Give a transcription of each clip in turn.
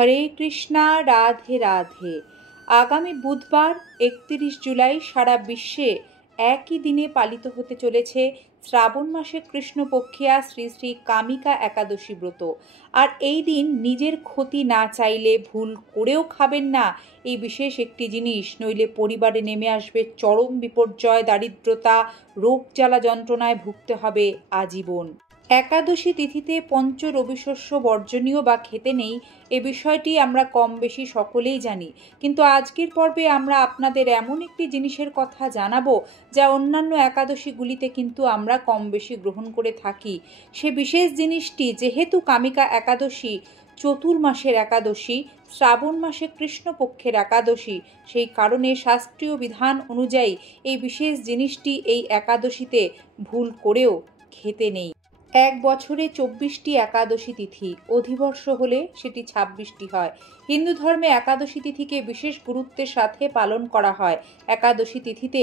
হরে কৃষ্ণা, রাধে রাধে। আগামী বুধবার 31 জুলাই সারা বিশ্বে একই দিনে পালিত হতে চলেছে শ্রাবণ মাসের কৃষ্ণপক্ষিয়া শ্রী শ্রী কামিকা একাদশী ব্রত। আর এই দিন নিজের ক্ষতি না চাইলে ভুল করেও খাবেন না এই বিশেষ একটি জিনিস, নইলে পরিবারে নেমে আসবে চরম বিপর্যয়, দারিদ্রতা, রোগ জ্বালা যন্ত্রণায় ভুগতে হবে আজীবন। একাদশী তিথিতে পঞ্চ রবিশস্য বর্জনীয় বা খেতে নেই, এ বিষয়টি আমরা কম বেশি সকলেই জানি। কিন্তু আজকের পর্বে আমরা আপনাদের এমন একটি জিনিসের কথা জানাবো যা অন্যান্য একাদশীগুলিতে কিন্তু আমরা কম বেশি গ্রহণ করে থাকি। সে বিশেষ জিনিসটি যেহেতু কামিকা একাদশী চতুর্মাসের একাদশী, শ্রাবণ মাসে কৃষ্ণপক্ষের একাদশী, সেই কারণে শাস্ত্রীয় বিধান অনুযায়ী এই বিশেষ জিনিসটি এই একাদশীতে ভুল করেও খেতে নেই। এক বছরে 24টি একাদশী তিথি, অধিবর্ষ হলে সেটি 26টি হয়। হিন্দু ধর্মে একাদশী তিথিকে বিশেষ গুরুত্বের সাথে পালন করা হয়। একাদশী তিথিতে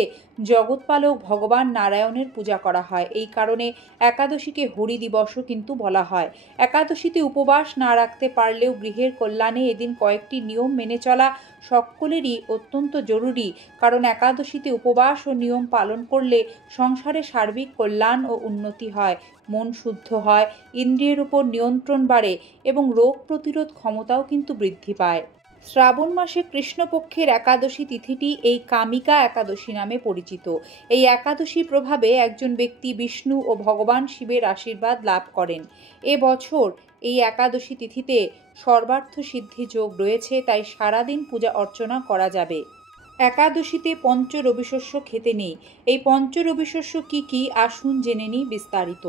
জগৎপালক ভগবান নারায়ণের পূজা করা হয়। এই কারণে একাদশীকে হরি দিবসও কিন্তু বলা হয়। একাদশীতে উপবাস না রাখতে পারলেও গৃহের কল্যাণে এদিন কয়েকটি নিয়ম মেনে চলা সকলেরই অত্যন্ত জরুরি। কারণ একাদশীতে উপবাস ও নিয়ম পালন করলে সংসারে সার্বিক কল্যাণ ও উন্নতি হয়, মন শুদ্ধ হয়, ইন্দ্রিয়ের উপর নিয়ন্ত্রণ বাড়ে এবং রোগ প্রতিরোধ ক্ষমতাও কিন্তু বৃদ্ধি পায়। শ্রাবণ মাসে কৃষ্ণপক্ষের একাদশী তিথিটি এই কামিকা একাদশী নামে পরিচিত। এই একাদশীর প্রভাবে একজন ব্যক্তি বিষ্ণু ও ভগবান শিবের আশীর্বাদ লাভ করেন। এবছর এই একাদশী তিথিতে সর্বার্থ সিদ্ধি যোগ রয়েছে, তাই সারাদিন পূজা অর্চনা করা যাবে। একাদশীতে পঞ্চ রবিশস্য খেতে নেই। এই পঞ্চ রবিশস্য কি কি আসুন জেনে নিই বিস্তারিত।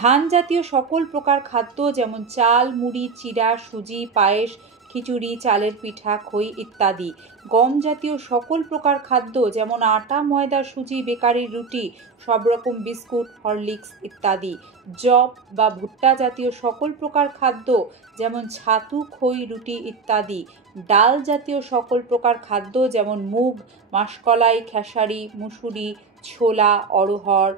ধান জাতীয় সকল প্রকার খাদ্য যেমন চাল, মুড়ি, চিড়া, সুজি, পায়েস, খিচুড়ি, চালের পিঠা, খই ইত্যাদি। গম জাতীয় সকল প্রকার খাদ্য যেমন আটা, ময়দা, সুজি, বেকারির রুটি, সব রকম বিস্কুট, হরলিক্স ইত্যাদি। জব বা ভুট্টা জাতীয় সকল প্রকার খাদ্য যেমন ছাতু, খই, রুটি ইত্যাদি। ডাল জাতীয় সকল প্রকার খাদ্য যেমন মুগ, মাসকলাই, খেসারি, মুসুরি, ছোলা, অড়হর,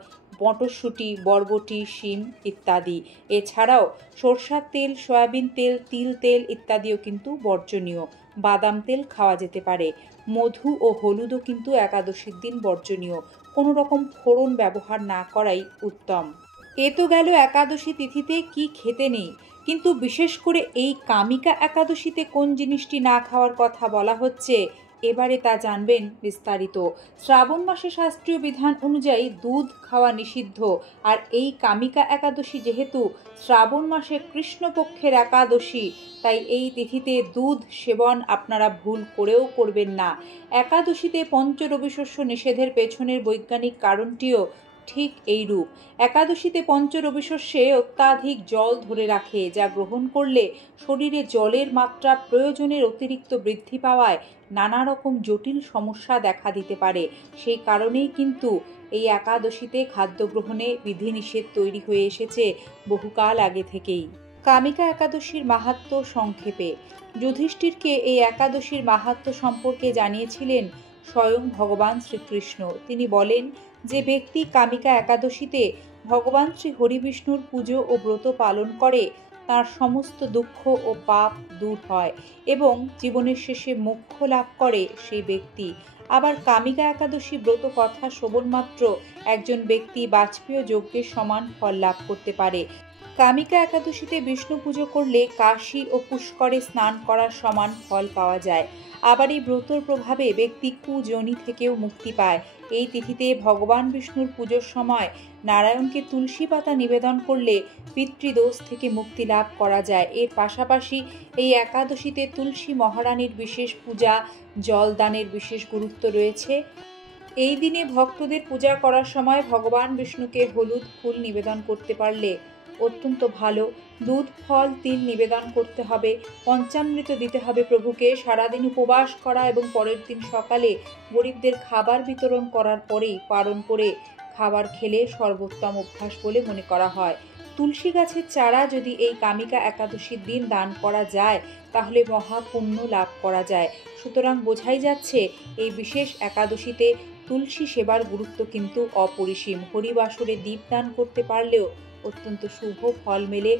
মটরশুঁটি, বরবটি, শিম ইত্যাদি। এছাড়াও সরষার তেল, সয়াবিন তেল, তিল তেল ইত্যাদিও কিন্তু বর্জনীয়। বাদাম তেল খাওয়া যেতে পারে। মধু ও হলুদও কিন্তু একাদশীর দিন বর্জনীয়। কোনো রকম ফোড়ন ব্যবহার না করাই উত্তম। এ তো গেল একাদশী তিথিতে কি খেতে নেই, কিন্তু বিশেষ করে এই কামিকা একাদশীতে কোন জিনিসটি না খাওয়ার কথা বলা হচ্ছে এবারে তা জানবেন বিস্তারিত। শ্রাবণ মাসে শাস্ত্রীয় বিধান অনুযায়ী দুধ খাওয়া নিষিদ্ধ। আর এই কামিকা একাদশী যেহেতু শ্রাবণ মাসে কৃষ্ণপক্ষের একাদশী, তাই এই তিথিতে দুধ সেবন আপনারা ভুল করেও করবেন না। একাদশীতে পঞ্চ রবিশস্য নিষেধের পেছনের বৈজ্ঞানিক কারণটিও ঠিক এইরূপ। একাদশীতে পঞ্চ রবিশস্যে অত্যাধিক জল ধরে রাখে, যা গ্রহণ করলে শরীরে জলের মাত্রা প্রয়োজনের অতিরিক্ত বৃদ্ধি পাওয়ায় নানা রকম জটিল সমস্যা দেখা দিতে পারে। সেই কারণেই কিন্তু এই একাদশীতে খাদ্য গ্রহণে বিধিনিষেধ তৈরি হয়ে এসেছে বহুকাল আগে থেকেই। কামিকা একাদশীর মাহাত্ম্য সংক্ষেপে। যুধিষ্ঠিরকে এই একাদশীর মাহাত্ম্য সম্পর্কে জানিয়েছিলেন স্বয়ং ভগবান শ্রীকৃষ্ণ। তিনি বলেন, যে ব্যক্তি কামিকা একাদশীতে ভগবান শ্রী হরিবিষ্ণুর পুজো ও ব্রত পালন করে তার সমস্ত দুঃখ ও পাপ দূর হয় এবং জীবনের শেষে মোক্ষ লাভ করে সেই ব্যক্তি। আবার কামিকা একাদশী ব্রত কথা শ্রবণ মাত্র একজন ব্যক্তি বাজপেয় যজ্ঞের সমান ফল লাভ করতে পারে। কামিকা একাদশীতে বিষ্ণু পুজো করলে কাশী ও পুষ্করে স্নান করার সমান ফল পাওয়া যায়। আবার এই ব্রতর প্রভাবে ব্যক্তি কুযোনি থেকেও মুক্তি পায়। এই তিথিতে ভগবান বিষ্ণুর পুজোর সময় নারায়ণকে তুলসী পাতা নিবেদন করলে পিতৃদোষ থেকে মুক্তি লাভ করা যায়। এর পাশাপাশি এই একাদশীতে তুলসী মহারানীর বিশেষ পূজা, জলদানের বিশেষ গুরুত্ব রয়েছে। এই দিনে ভক্তদের পূজা করার সময় ভগবান বিষ্ণুকে হলুদ ফুল নিবেদন করতে পারলে অত্যন্ত ভালো। দুধ, ফল, তিল নিবেদন করতে হবে। পঞ্চামৃত দিতে হবে প্রভুকে। সারাদিন উপবাস করা এবং পরের দিন সকালে গরিবদের খাবার বিতরণ করার পরেই পারণ করে খাবার খেলে সর্বোত্তম অভ্যাস বলে মনে করা হয়। তুলসী গাছের চারা যদি এই কামিকা একাদশীর দিন দান করা যায় তাহলে মহাপুণ্য লাভ করা যায়। সুতরাং বোঝাই যাচ্ছে এই বিশেষ একাদশীতে তুলসী সেবার গুরুত্ব কিন্তু অপরিসীম। হরিবাসরে দীপদান করতে পারলেও অত্যন্ত শুভ ফল মেলে।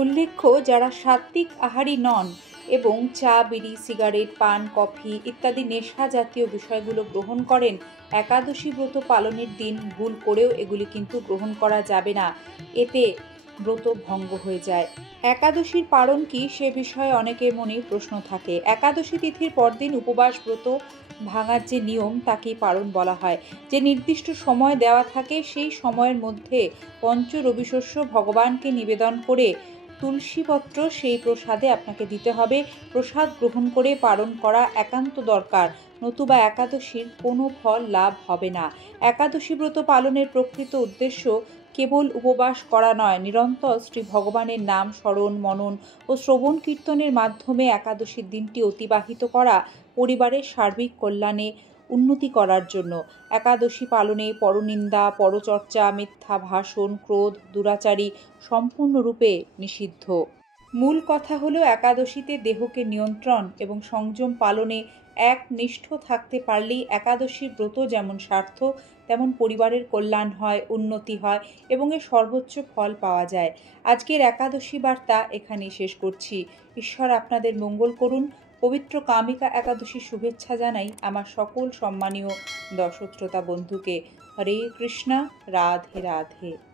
উল্লেখ্য, যারা সাত্ত্বিক আহারী নন এবং চা, বিড়ি, সিগারেট, পান, কফি ইত্যাদি নেশা জাতীয় বিষয়গুলো গ্রহণ করেন, একাদশী ব্রত পালনের দিন ভুল করেও এগুলি কিন্তু গ্রহণ করা যাবে না। এতে ব্রত ভঙ্গ হয়ে যায়। একাদশীর পারণ কি সে বিষয়ে অনেকের মনে প্রশ্ন থাকে। একাদশী তিথির পরদিন উপবাস ব্রত ভাঙার যে নিয়ম তাকেই পারণ বলা হয়। যে নির্দিষ্ট সময় দেওয়া থাকে সেই সময়ের মধ্যে পঞ্চ রবিশস্য ভগবানকে নিবেদন করে তুলসীপত্র সেই প্রসাদে আপনাকে দিতে হবে। প্রসাদ গ্রহণ করে পালন করা একান্ত দরকার, নতুবা একাদশীর কোনো ফল লাভ হবে না। একাদশী ব্রত পালনের প্রকৃত উদ্দেশ্য কেবল উপবাস করা নয়, নিরন্তর শ্রী ভগবানের নাম স্মরণ, মনন ও শ্রবণ কীর্তনের মাধ্যমে একাদশীর দিনটি অতিবাহিত করা, পরিবারের সার্বিক কল্যাণে উন্নতি করার জন্য। একাদশী পালনে পরনিন্দা, পরচর্চা, মিথ্যা ভাষণ, ক্রোধ, দুরাচারী সম্পূর্ণরূপে নিষিদ্ধ। মূল কথা হলো একাদশীতে দেহকে নিয়ন্ত্রণ এবং সংযম পালনে একনিষ্ঠ থাকতে পারলেই একাদশীর ব্রত যেমন সার্থক, তেমন পরিবারের কল্যাণ হয়, উন্নতি হয় এবং এর সর্বোচ্চ ফল পাওয়া যায়। আজকের একাদশী বার্তা এখানেই শেষ করছি। ঈশ্বর আপনাদের মঙ্গল করুন। পবিত্র কামিকা একাদশীর শুভেচ্ছা জানাই আমার সকল সম্মানীয় দর্শক শ্রোতা বন্ধুকে। হরে কৃষ্ণা, রাধে রাধে।